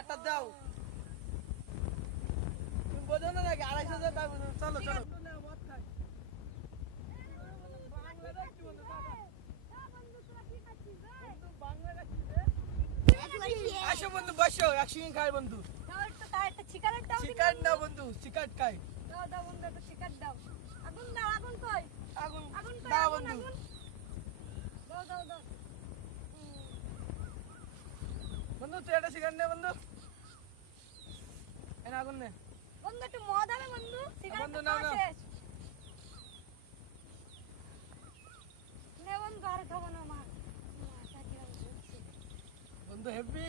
একটা দাও তুমি বোঝো না নাকি 250,000 টাকা চলো চলো আসো বন্ধু বসো একসঙ্গে খাই বন্ধু চিকেন দাও বন্ধু চিকেন খাই আগুন দাও বন্ধু বন্ধু তুই একটা চিকেন নে বন্ধু এনে আগুন নে বন্ধু একটু মদ হবে বন্ধু বন্ধু নাও নাও নে বন্ধু আর খাবো না মা বন্ধু হেভি